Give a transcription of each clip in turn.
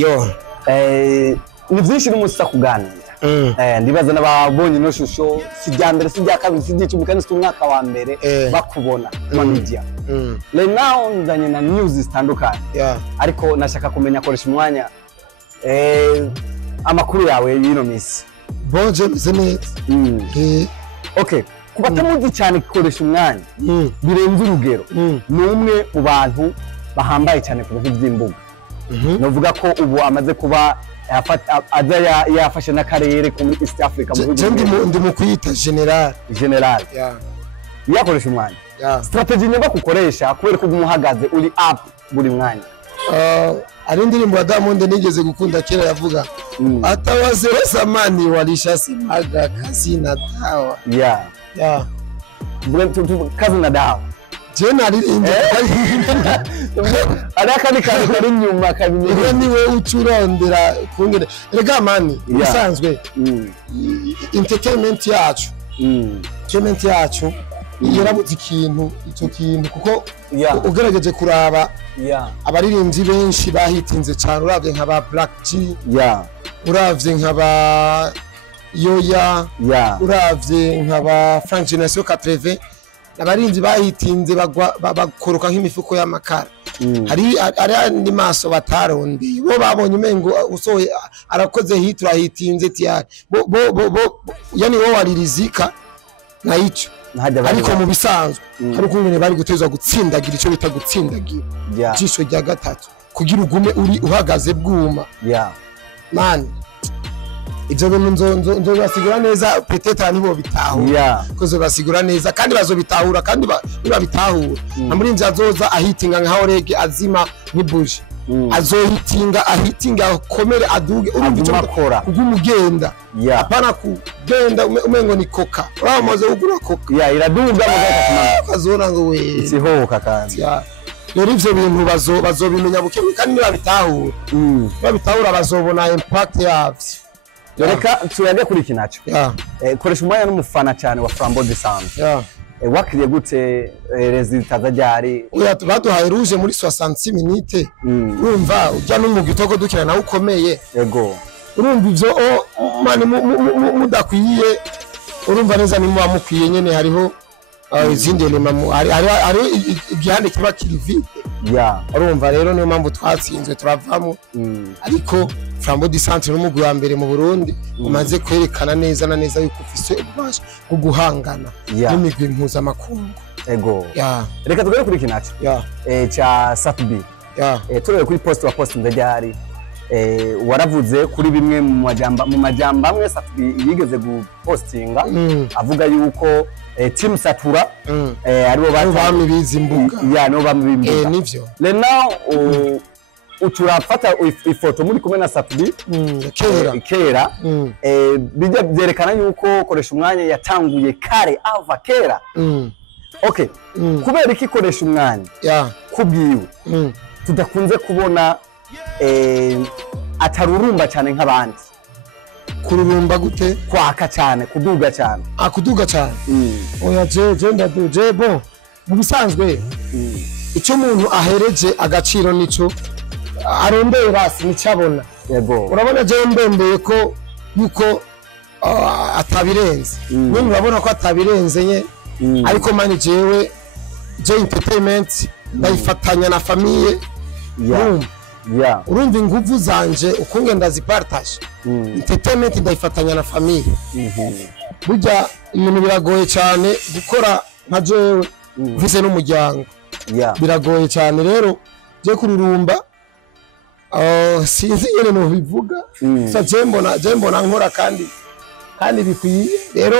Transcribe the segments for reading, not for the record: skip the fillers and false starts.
yo ni byinshi n'umusa kuganira ndibaza n'ababonye no shusho sijya mbere sijya kabiri sijya cy'umukani umwaka wa mbere bakubona mu media now nzanye na news zitandukanye ariko nashaka kumenya koresha umwanya amakuru yawe y'ino misi bonje neza okay kuba tamuzi cyane koresha umwanya birenze urugero numwe mu bantu bahambaye cyane ku bintu by'imbuga novuga ko ubu amaze kuba yafashe n'akarere ko muri East Africa mu bihugu ndi mu kwita general yakoresha umwanya strategy nyaba kukoresha kubera ko umuhagaze uri up buri mwanya ari indirimbo ya Diamond nigeze gukunda kera yavuga atawaze samani walishasimaga kazi na dawa kazi na dawa Jenali arakani kari nyuma kabinire niwe ucurondera kungere rega mani bisanzwe entertainment yacu yarabuze ikintu icyo kintu kuko ugerageje kuraba abaririmbyi benshi bahitinze cyane uravye nka ba Black G uravye nka ba Yoya uravye nka ba Frank Generation 80 abarinzi bahitinze bakoroka nk'imifuko y'amakara hari andi maso batarondeye bo babonye umengo usoye arakoze hitura hitinze tiyari bo yani wo waririzika na ico ariko mu bisanzwe hari ukungene bari gutezwa gutsindagira ico bita gutsindagira jisho rya gatatu kugira ugume uri uhagaze bwuma man ibyo bintu nzobasigura neza peteta nibo bitahura kozo basigura neza kandi bazobitahura kandi babitahura namurinzi azoza ahitinga nka orege azima n'ibuji azohitinga ahitinga komere aduge urumva makora kugumugenda apana kugenda umengo ni koka uramaze ugura koka iraduga mugaka kazona ngo we isihoka kandi rero ivyo bintu bazobimenya bukebuke kandi babitahura bazobona impact yavyo reka tuyage kuri kinacho koresha umwanya n'umufana cyane wa Flambeau du Centre wakiriye gute resultat zajari baduhaye rouge muri 66 minutes urumva ujya no mu gitoko dukina nawe ukomeye yego urumva ivyo mani mudakwiye urumva neza ni mukwiye nyene hariho izindi elema hari igihande kiba kiri vide urumva rero niyo mpamvu twatsinzwe turavamo ariko Flambeau du Centre n'umugwi wa mbere mu Burundi umaze kwerekana neza na neza yuko ufise ububasha bwo guhangana n'imigwi mpuzamakungu ego reka tugere kuri kinacho cha Satbi turebe kuri post wa post ndajari waravuze kuri bimwe mu majamba amwe Satbi yigeze gupostinga avuga yuko team Satura aribo bamibiza imbuga no bamibimbuga nivyo now uturafata ifoto muri kumwe na Satbi kera bijya byerekana yuko koresha umwanya yatanguye kare ava kera okay kubera iki koresha umwanya kubwiwe tudakunze kubona atarurumba cyane nk'abandi kururumba gute kwaka cyane kuduga cyane kuduga cyane oya je ndaduje bo mu bisanzwe icyo umuntu ahereje agaciro nico arondeye basi nicabona yego urabona je ndondeye ko yuko atabirenze none urabona ko atabirenze nye ariko mani jewe je entertainment ndayifatanya na famille urumva inguvu zanje ukunge ndazipartage entertainment ndayifatanya na famille burya ibintu biragoye cyane gukora nka jewe mfise n'umuryango biragoye cyane rero je kururumba sinzi nyene no bivuga sa jembona nkora kandi bikwiye rero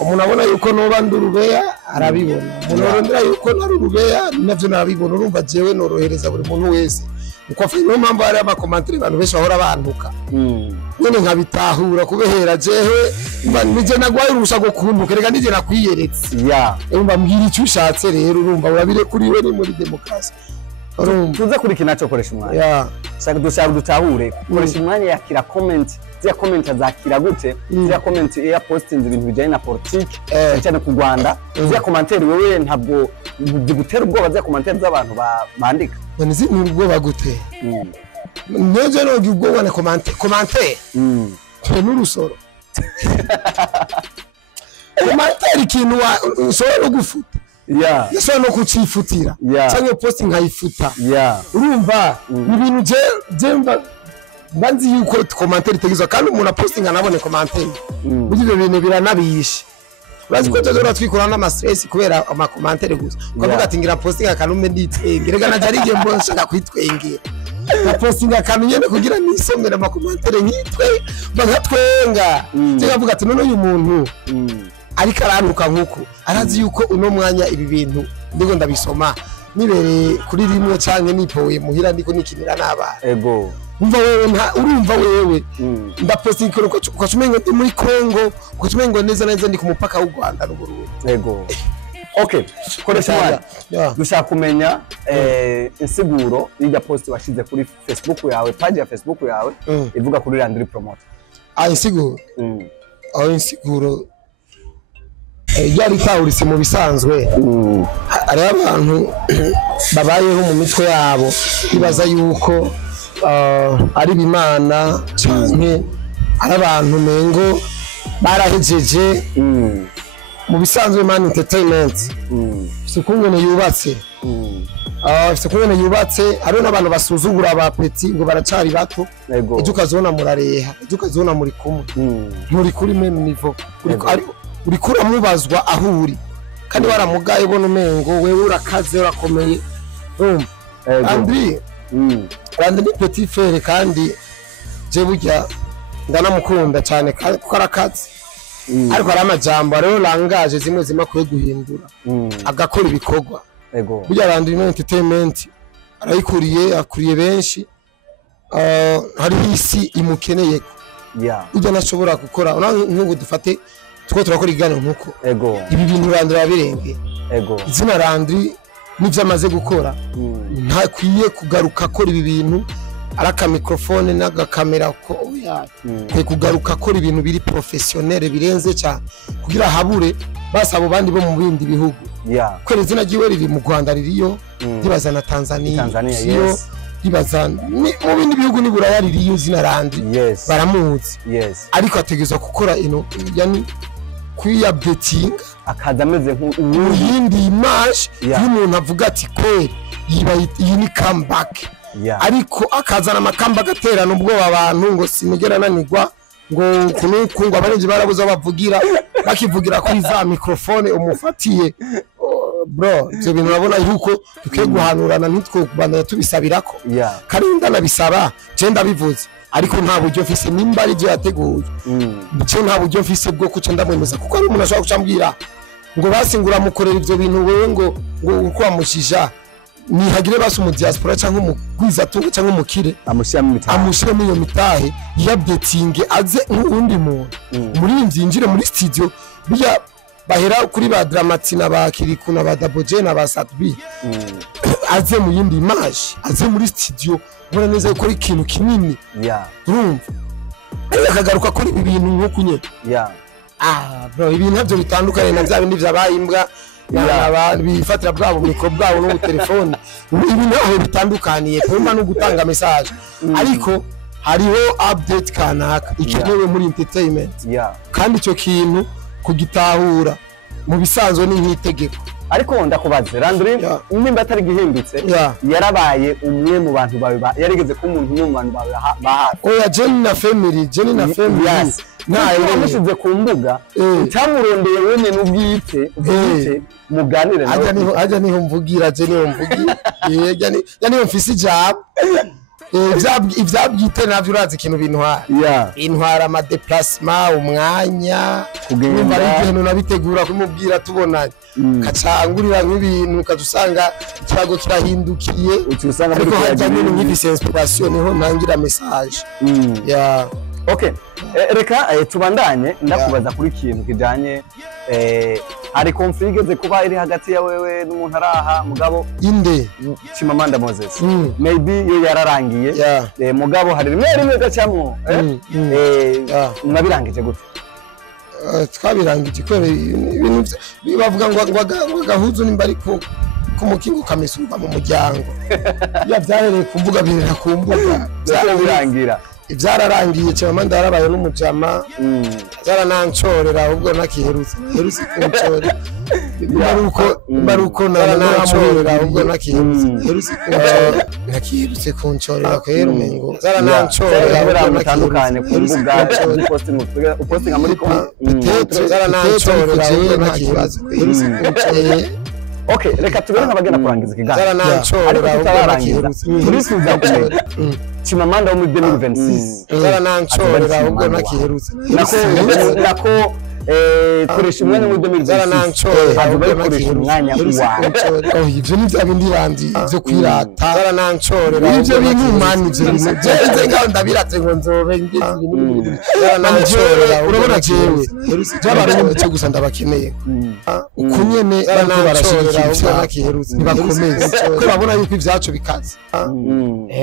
umuntu abona yuko noba ndurubeya arabibona umuntu arondera yuko narurubeya navyo narabibona urumva jewe norohereza buri muntu wese uko no mpamvu ari amakomantere abantu benshi bahora banduka nyene nkabitahura kubehera jewe nije nagwaye urusha gukunduka reka nije nakwiyeretse urumva mbwira icyo ushatse rero urumva urabire kuri we ni muri demokrasi tuza kuri kinacho koresha umwanya dushaka dutahure koresha umwanya yakira comment zya comment azakira gute zya comment ya posting ibintu bijanye na politique cyane ku Rwanda zya commentaire wewe ntabwo zigutera ubwoba zya commentaire z'abantu bandika nizi n'ubwoba gute nteje no gubwo na commentaire n'urusoro commentaire kintu ushobora gufuta yashobora no kucifutira cyangwa posting nkayifuta urumva ibintu je banzi yuko commentaire itegezwa kandi umuntu posting anabone commentaire buryo ibintu biranabishe urazi ko tuzora twikora n'ama stress kubera ama commentaire gusa ukavuga ati ngira posting akanume nditwengere gana jarige mbonshaka kwitwengera na posting akamenyene kugira nisomera ama commentaire nkitwe bagatwenga cyavuga ati none uyu muntu ariko aranuka nkuko arazi yuko uno mwanya ibi bintu ndiko ndabisoma nibereye kuri rimwe canke nipowe muhira ndiko nikinira n'abana ego umva wewe urumva wewe ndaposting ko ukacumengo ndi muri Kongo ukacumengo neza ndi ku mupaka w'u Rwanda n'Uburundi ego okay koresha dushaka kumenya insiguro y'ijya post washize kuri Facebook yawe page ya Facebook yawe ivuga kuri Landry Promoter insiguro insiguro yari tawurise mu bisanzwe ari abantu babayeho mu mitwe yabo bibaza yuko ari bimana cyane ari abantu mengo barahejeje mu bisanzwe Man Entertainment sikungene yubatse sikungene yubatse ari n'abantu basuzugura ba petit ngo baracari bato ejo kazona murareha ejo kazona muri kumwe muri kuri meme niveau uri kura mubazwa aho uri kandi waramugaye ubona umengo wewe urakaze urakomeye Landry Landry petit frère kandi je burya ndanamukunda cyane kuko arakaze ariko ari amajambo rero langaje zimwe kwiye guhindura agakora ibikorwa burya Landry Entertainment akuriye benshi hari isi imukeneye burya nashobora gukora nk'ubu dufate tuko turakora igano nkuko ibi bintu Landry babirenge izina Landry nivyo amaze gukora nta kwiye kugaruka akora ibi bintu araka microphone n'agakamera ko kwe kugaruka akora ibintu biri professionnel birenze cyane kugira habure basabo bandi bo mu bindi bihugu kwere izina giwe riri mu Rwanda ririyo ribaza na Tanzania ribaza mu bindi bihugu ni Buraya ririyo izina Landry baramuzi ariko ategezwa gukora ino yani kwiya betting akaza ameze nk'uyindi image y'umuntu avuga ati kweri iyi ni comeback ariko akazana amakamba gaterana ubwoba abantu ngo sinigera nanigwa ngo kunukungwa abarenje barabuza bavugira bakivugira kuri za microphone umufatiye bro ibyo bintu urabona yuko tukiye guhanurana nitwo kubana tubisabirako karinda nabisaba je ndabivuze ariko nta buryo mfise nimba ari je yateguye cyo nta buryo mfise bwo kuca ndamwemeza kuko ari umuntu ashobora kucambwira ngo basingura mukorera ivyo bintu wewe ngo ukwamushija ni hagire basi mu diaspora cyangwa mu kwizatunga cyangwa umukire amushira iyo mitahe ya betting aze nk'undi muntu muri imvyinjire muri studio biya bahera kuri ba Dramatina ba Kiriku na ba Daboje na ba Satbi aze mu yindi image aze muri studio ubona neza ko ari ikintu kinini urumva akagaruka kuri ibi bintu nko kunye bro ibintu nabyo bitandukanye na bya bindi byabayimbwa abantu bifatira bwabo mikro bwabo no telefone ibi naho bitandukaniye kumva no gutanga message ariko hariho update kanaka ikigewe muri entertainment kandi icyo kintu kugitahura mu bisanzwe ni nk'itegeko ariko ndakubaze Landry nimba atari gihimbitse yarabaye umwe mu bantu bawe yarigeze ko umuntu mu bantu bawe bahafi oya Jenny na family nayo mushize ku mbuga cyamurondeye wenye n'ubwite muganire nawe ajya niho mvugira Jenny mvugira niho mfise ijambo ivyabwite navyo urazi ikintu bintwara intwara ama déplacement umwanya kumva ari ikintu nabitegura kumubwira tubonanye kacangurira nk'ibintu kazusanga cyago kirahindukiye ariko hajyanye n'imyifise inspiration niho ntangira message okay reka tubandanye ndakubaza kuri ikintu kijanye hari conflict igeze kuba iri hagati ya wewe n'umuntu araha mugabo inde Chimamanda Moses maybe yo yararangiye mugabo hari rimwe gacamwo mwabirangije gute twabirangije kwere ibintu bavuga ngo gahuzo nimba ariko ariko umukingo kamisurwa mu muryango ya byarereye kumvuga birira kumbuga birangira ibyararangiye cyane ndarabaye n'umujama zaranancorera ahubwo nakiherutse kuncorera baruko naranancorera ahubwo nakiherutse kuncorera kwera umengo zaranancorera ahubwo natandukanye ku mbuga posting muri zaranancorera ahubwo nakiherutse Okay, reka tubere nk'abagenda kurangiza ikiganiro. Ariko tutararangiza. Turifuza kumenya. Chimamanda wo muri 2026. Zaranancorera ahubwo nakiherutse. Nako koresha umwanya muri 2026. Bavuga koresha umwanya wawe. Ivyo ni bya bindi bandi byo kwirata. Zaranancorera. Ivyo bintu mani ivyo bintu. Jenze ngaho ndabiratse ngo nzobe ngeze ibintu. Zaranancorera urabona jewe. Jabarundi cyo gusa ndabakeneye. Ukunyene bariko barashikira ahubwo nakiherutse. Nibakomeze. Ko babona yuko ivyacu bikaze.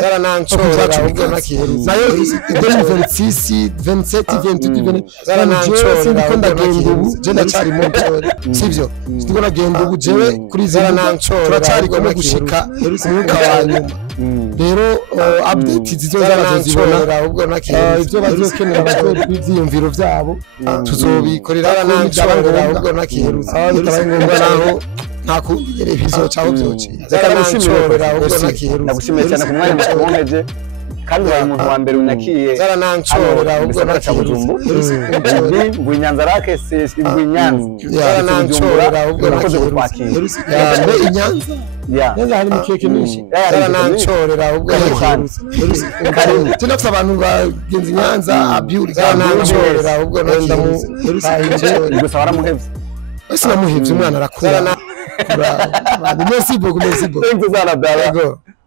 Zaranancorera ahubwo nakiherutse. Nayo 2026, 27, 28, zaranancorera ndagenda ubu je ndacari mu sivyo ndiko nagenda ubu jewe kuri zaranancorera turacari ko gushika umwuka wa nyuma rero update zizoza bazozibona ahubwo nakiherutse ivyo bazokenera bazobyiyumviro vyabo tuzobikorera ko by'abantu ahubwo nakiherutse bitabaye ngombwa naho nta kundi yere bizocaho byoci zaranancorera ahubwo nakiherutse ndagushimiye cyane ku mwanya mukomeze kandi bari umuntu wa mbere unakiye zaranancorera ahubwo nakabujumbu ngwinyanza rake sisi ngwinyanza zaranancorera ahubwo nakoze kwakira mbe inyanza neza hari mikeke nyinshi zaranancorera ahubwo nakirutse tunafite abantu bagenzi Nyanza abyuri zaranancorera ahubwo nakirutse gusa waramuhevye ese namuhevye umwana arakura merci beaucoup thank you Zara.